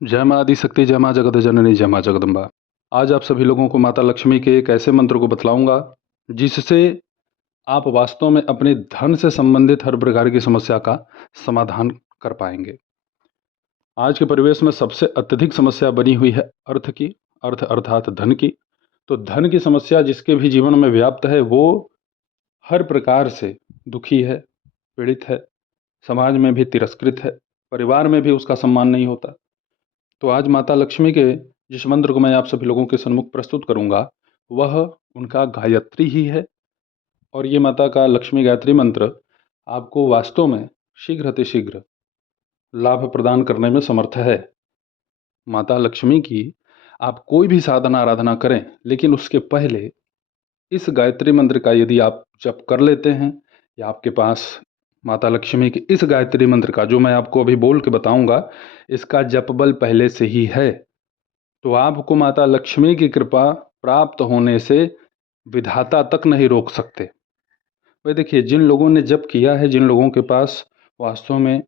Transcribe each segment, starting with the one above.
जय माँ आदिशक्ति, जय माँ जगत जननी, जय माँ जगदम्बा। आज आप सभी लोगों को माता लक्ष्मी के एक ऐसे मंत्र को बतलाऊंगा जिससे आप वास्तव में अपने धन से संबंधित हर प्रकार की समस्या का समाधान कर पाएंगे। आज के परिवेश में सबसे अत्यधिक समस्या बनी हुई है अर्थ की, अर्थ अर्थात धन की। तो धन की समस्या जिसके भी जीवन में व्याप्त है वो हर प्रकार से दुखी है, पीड़ित है, समाज में भी तिरस्कृत है, परिवार में भी उसका सम्मान नहीं होता। तो आज माता लक्ष्मी के जिस मंत्र को मैं आप सभी लोगों के सन्मुख प्रस्तुत करूंगा वह उनका गायत्री ही है। और ये माता का लक्ष्मी गायत्री मंत्र आपको वास्तव में शीघ्र अतिशीघ्र लाभ प्रदान करने में समर्थ है। माता लक्ष्मी की आप कोई भी साधना आराधना करें, लेकिन उसके पहले इस गायत्री मंत्र का यदि आप जप कर लेते हैं या आपके पास माता लक्ष्मी के इस गायत्री मंत्र का जो मैं आपको अभी बोल के बताऊंगा इसका जप बल पहले से ही है, तो आपको माता लक्ष्मी की कृपा प्राप्त होने से विधाता तक नहीं रोक सकते। भाई देखिए, जिन लोगों ने जप किया है, जिन लोगों के पास वास्तव में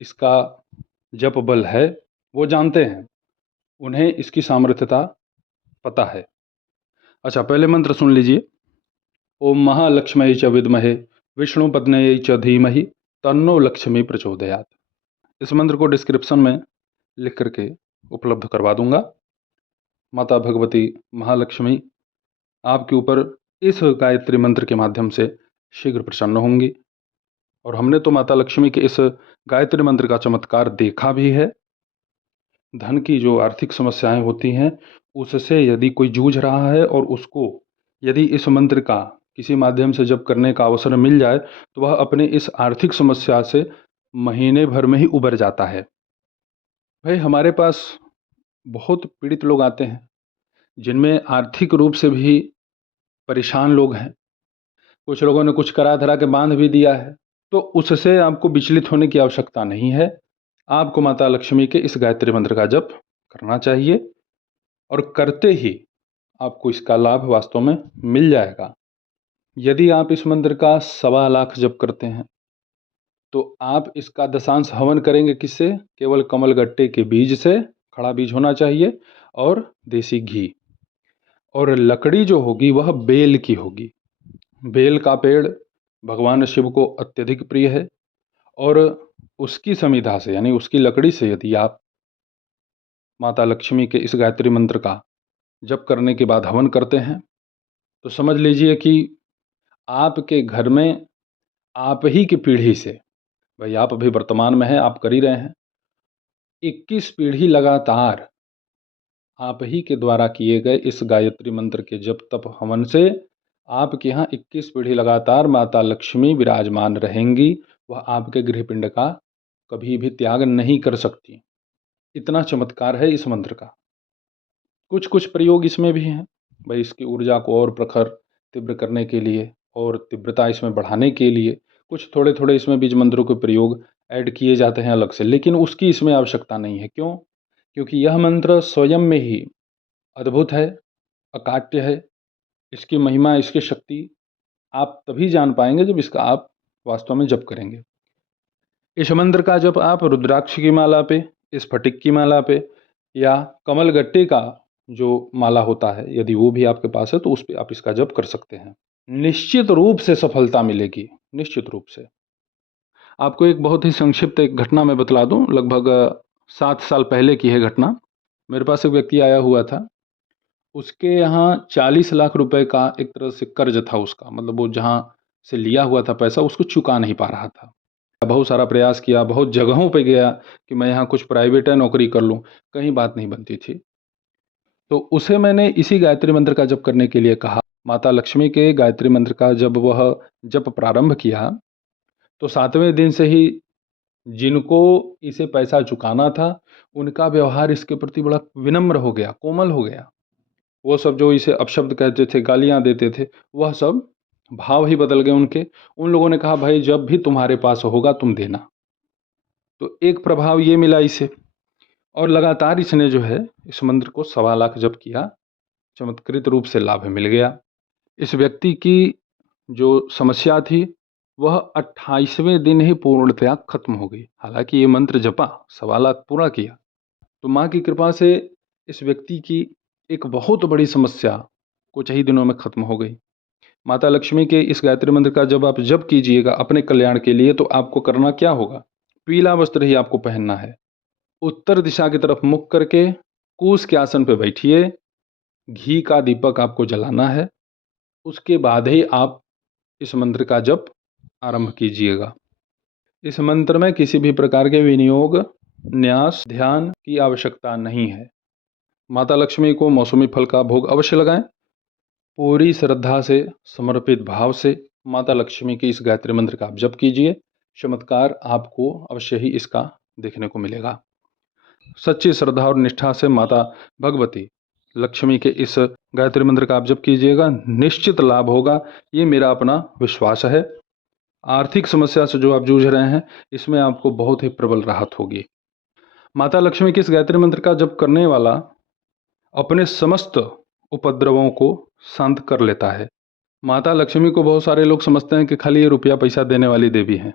इसका जप बल है, वो जानते हैं, उन्हें इसकी सामर्थ्यता पता है। अच्छा, पहले मंत्र सुन लीजिए। ओम महालक्ष्मी च विद्महे विष्णु पत्न्यै च धीमहि तन्नो लक्ष्मी प्रचोदयात्। इस मंत्र को डिस्क्रिप्शन में लिख करके उपलब्ध करवा दूंगा। माता भगवती महालक्ष्मी आपके ऊपर इस गायत्री मंत्र के माध्यम से शीघ्र प्रसन्न होंगी। और हमने तो माता लक्ष्मी के इस गायत्री मंत्र का चमत्कार देखा भी है। धन की जो आर्थिक समस्याएं होती हैं उससे यदि कोई जूझ रहा है और उसको यदि इस मंत्र का किसी माध्यम से जप करने का अवसर मिल जाए तो वह अपने इस आर्थिक समस्या से महीने भर में ही उबर जाता है। भाई हमारे पास बहुत पीड़ित लोग आते हैं जिनमें आर्थिक रूप से भी परेशान लोग हैं। कुछ लोगों ने कुछ करा धरा के बांध भी दिया है, तो उससे आपको विचलित होने की आवश्यकता नहीं है। आपको माता लक्ष्मी के इस गायत्री मंत्र का जप करना चाहिए और करते ही आपको इसका लाभ वास्तव में मिल जाएगा। यदि आप इस मंत्र का 1.25 लाख जप करते हैं तो आप इसका दशांश हवन करेंगे किससे? केवल कमल गट्टे के बीज से। खड़ा बीज होना चाहिए और देसी घी। और लकड़ी जो होगी वह बेल की होगी। बेल का पेड़ भगवान शिव को अत्यधिक प्रिय है और उसकी समिधा से यानी उसकी लकड़ी से यदि आप माता लक्ष्मी के इस गायत्री मंत्र का जप करने के बाद हवन करते हैं तो समझ लीजिए कि आपके घर में आप ही की पीढ़ी से, भाई आप अभी वर्तमान में हैं, आप कर ही रहे हैं, 21 पीढ़ी लगातार आप ही के द्वारा किए गए इस गायत्री मंत्र के जप तप हवन से आपके यहाँ 21 पीढ़ी लगातार माता लक्ष्मी विराजमान रहेंगी। वह आपके गृहपिंड का कभी भी त्याग नहीं कर सकती। इतना चमत्कार है इस मंत्र का। कुछ कुछ प्रयोग इसमें भी हैं, भाई इसकी ऊर्जा को और प्रखर तीव्र करने के लिए और तीव्रता इसमें बढ़ाने के लिए कुछ थोड़े थोड़े इसमें बीज मंत्रों के प्रयोग ऐड किए जाते हैं अलग से, लेकिन उसकी इसमें आवश्यकता नहीं है। क्यों? क्योंकि यह मंत्र स्वयं में ही अद्भुत है, अकाट्य है। इसकी महिमा, इसकी शक्ति आप तभी जान पाएंगे जब इसका आप वास्तव में जप करेंगे। इस मंत्र का जप आप रुद्राक्ष की माला पे, स्फटिक की माला पे या कमल गट्टे का जो माला होता है यदि वो भी आपके पास है तो उस पर आप इसका जप कर सकते हैं। निश्चित रूप से सफलता मिलेगी, निश्चित रूप से। आपको एक बहुत ही संक्षिप्त एक घटना मैं बतला दूं। लगभग 7 साल पहले की है घटना। मेरे पास एक व्यक्ति आया हुआ था, उसके यहाँ 40 लाख रुपए का एक तरह से कर्ज था उसका, मतलब वो जहाँ से लिया हुआ था पैसा उसको चुका नहीं पा रहा था। बहुत सारा प्रयास किया, बहुत जगहों पे गया कि मैं यहाँ कुछ प्राइवेट है नौकरी कर लूँ, कहीं बात नहीं बनती थी। तो उसे मैंने इसी गायत्री मंत्र का जप करने के लिए कहा। माता लक्ष्मी के गायत्री मंत्र का जब वह जप प्रारंभ किया तो 7वें दिन से ही जिनको इसे पैसा चुकाना था उनका व्यवहार इसके प्रति बड़ा विनम्र हो गया, कोमल हो गया। वो सब जो इसे अपशब्द कहते थे, गालियां देते थे, वह सब भाव ही बदल गए उनके। उन लोगों ने कहा भाई जब भी तुम्हारे पास होगा तुम देना। तो एक प्रभाव ये मिला इसे और लगातार इसने जो है इस मंत्र को 1.25 लाख जप किया। चमत्कृत रूप से लाभ मिल गया। इस व्यक्ति की जो समस्या थी वह 28वें दिन ही पूर्णतया खत्म हो गई। हालांकि ये मंत्र जपा, 1.25 लाख पूरा किया, तो माँ की कृपा से इस व्यक्ति की एक बहुत बड़ी समस्या कुछ ही दिनों में खत्म हो गई। माता लक्ष्मी के इस गायत्री मंत्र का जब आप जप कीजिएगा अपने कल्याण के लिए, तो आपको करना क्या होगा? पीला वस्त्र ही आपको पहनना है। उत्तर दिशा की तरफ मुख करके कूस के आसन पर बैठिए। घी का दीपक आपको जलाना है। उसके बाद ही आप इस मंत्र का जप आरंभ कीजिएगा। इस मंत्र में किसी भी प्रकार के विनियोग, न्यास, ध्यान की आवश्यकता नहीं है। माता लक्ष्मी को मौसमी फल का भोग अवश्य लगाएं। पूरी श्रद्धा से, समर्पित भाव से माता लक्ष्मी के इस गायत्री मंत्र का आप जप कीजिए। चमत्कार आपको अवश्य ही इसका देखने को मिलेगा। सच्ची श्रद्धा और निष्ठा से माता भगवती लक्ष्मी के इस गायत्री मंत्र का आप जप कीजिएगा, निश्चित लाभ होगा। ये मेरा अपना विश्वास है। आर्थिक समस्या से जो आप जूझ रहे हैं, इसमें आपको बहुत ही प्रबल राहत होगी। माता लक्ष्मी के इस गायत्री मंत्र का जप करने वाला अपने समस्त उपद्रवों को शांत कर लेता है। माता लक्ष्मी को बहुत सारे लोग समझते हैं कि खाली ये रुपया पैसा देने वाली देवी हैं।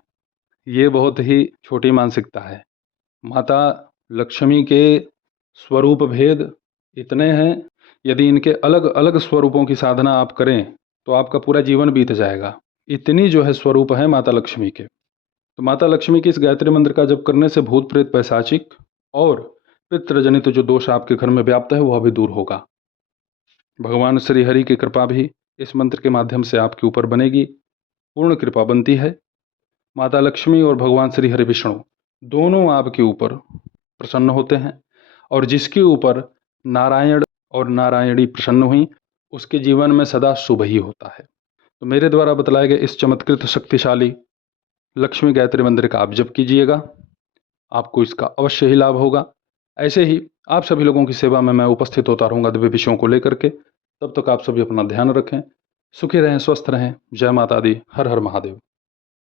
ये बहुत ही छोटी मानसिकता है। माता लक्ष्मी के स्वरूप भेद इतने हैं, यदि इनके अलग अलग स्वरूपों की साधना आप करें तो आपका पूरा जीवन बीत जाएगा। इतनी जो है स्वरूप है माता लक्ष्मी के। तो माता लक्ष्मी के इस गायत्री मंत्र का जप करने से भूत प्रेत, पैशाचिक और पितृजनित जो दोष आपके घर में व्याप्त है वह भी दूर होगा। भगवान श्री हरि की कृपा भी इस मंत्र के माध्यम से आपके ऊपर बनेगी। पूर्ण कृपा बनती है। माता लक्ष्मी और भगवान श्री हरि विष्णु दोनों आपके ऊपर प्रसन्न होते हैं, और जिसके ऊपर नारायण और नारायणी प्रसन्न हुई उसके जीवन में सदा शुभ ही होता है। तो मेरे द्वारा बतलाए गए इस चमत्कृत शक्तिशाली लक्ष्मी गायत्री मंत्र का आप जप कीजिएगा, आपको इसका अवश्य ही लाभ होगा। ऐसे ही आप सभी लोगों की सेवा में मैं उपस्थित होता रहूँगा दिव्य विषयों को लेकर के। तब तक आप सभी अपना ध्यान रखें, सुखी रहें, स्वस्थ रहें। जय माता दी। हर हर महादेव।